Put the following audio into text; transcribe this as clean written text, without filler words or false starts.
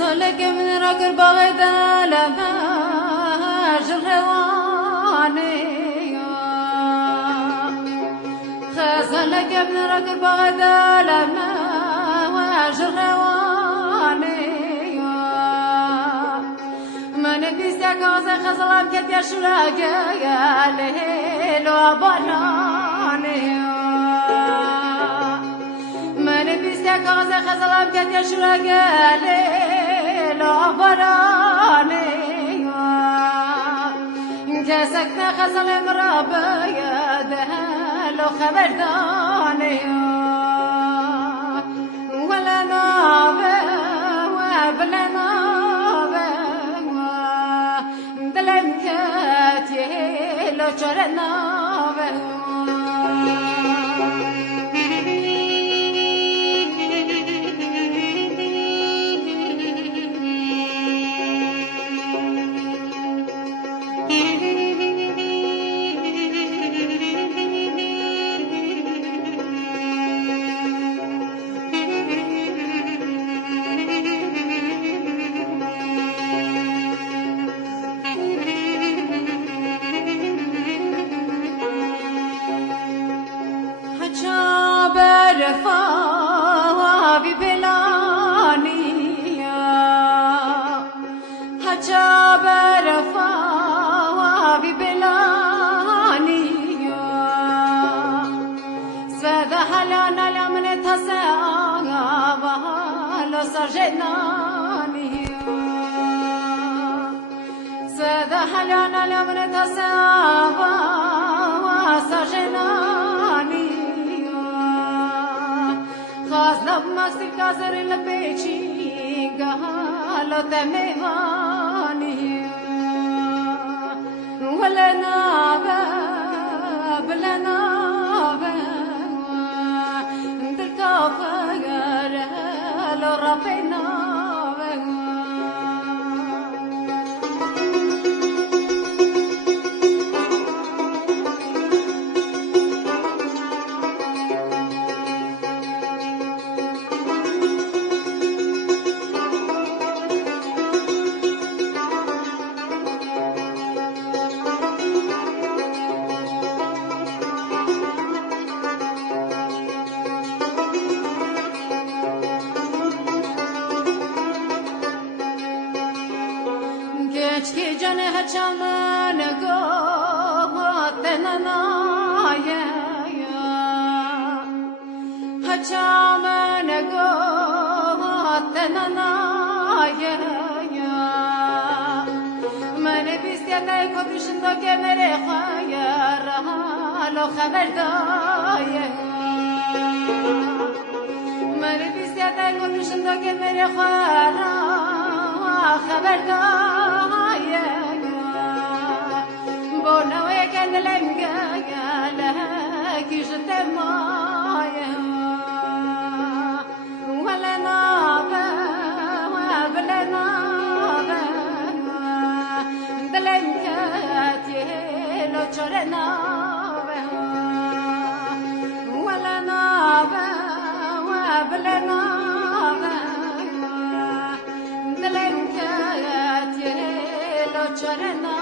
سالك من راكر بغدا لما جرواني خزلك من راكر بغدا لما جرواني من بيستك غزة خزلام كتير شراك يا ليلو بناني من بيستك غزة خزلام كتير شراك يا ليلو بناني كسكنا خزل مرابي دهلو خبرداني ولا نابه وبلا نابه دلم كاتي لو شرنا حلانا لمن تساوى وسجناني خاص نبمك سكازر لبيتي قالوا تميواني ولا نابا بلا نابا دلك فقر لو ربنا چمن گوت ننایا چمن گوت ننایا من بیستیت کدوشند که نره خیر حالو خبر دایا من بیستیت کدوشند که نره خیر خبر دایا بونوي كان لمقا لك جتمايا ولا نابا وبلا نابا دلمكاتي لو تشرنا ولا نابا وبلا نابا دلمكاتي لو تشرنا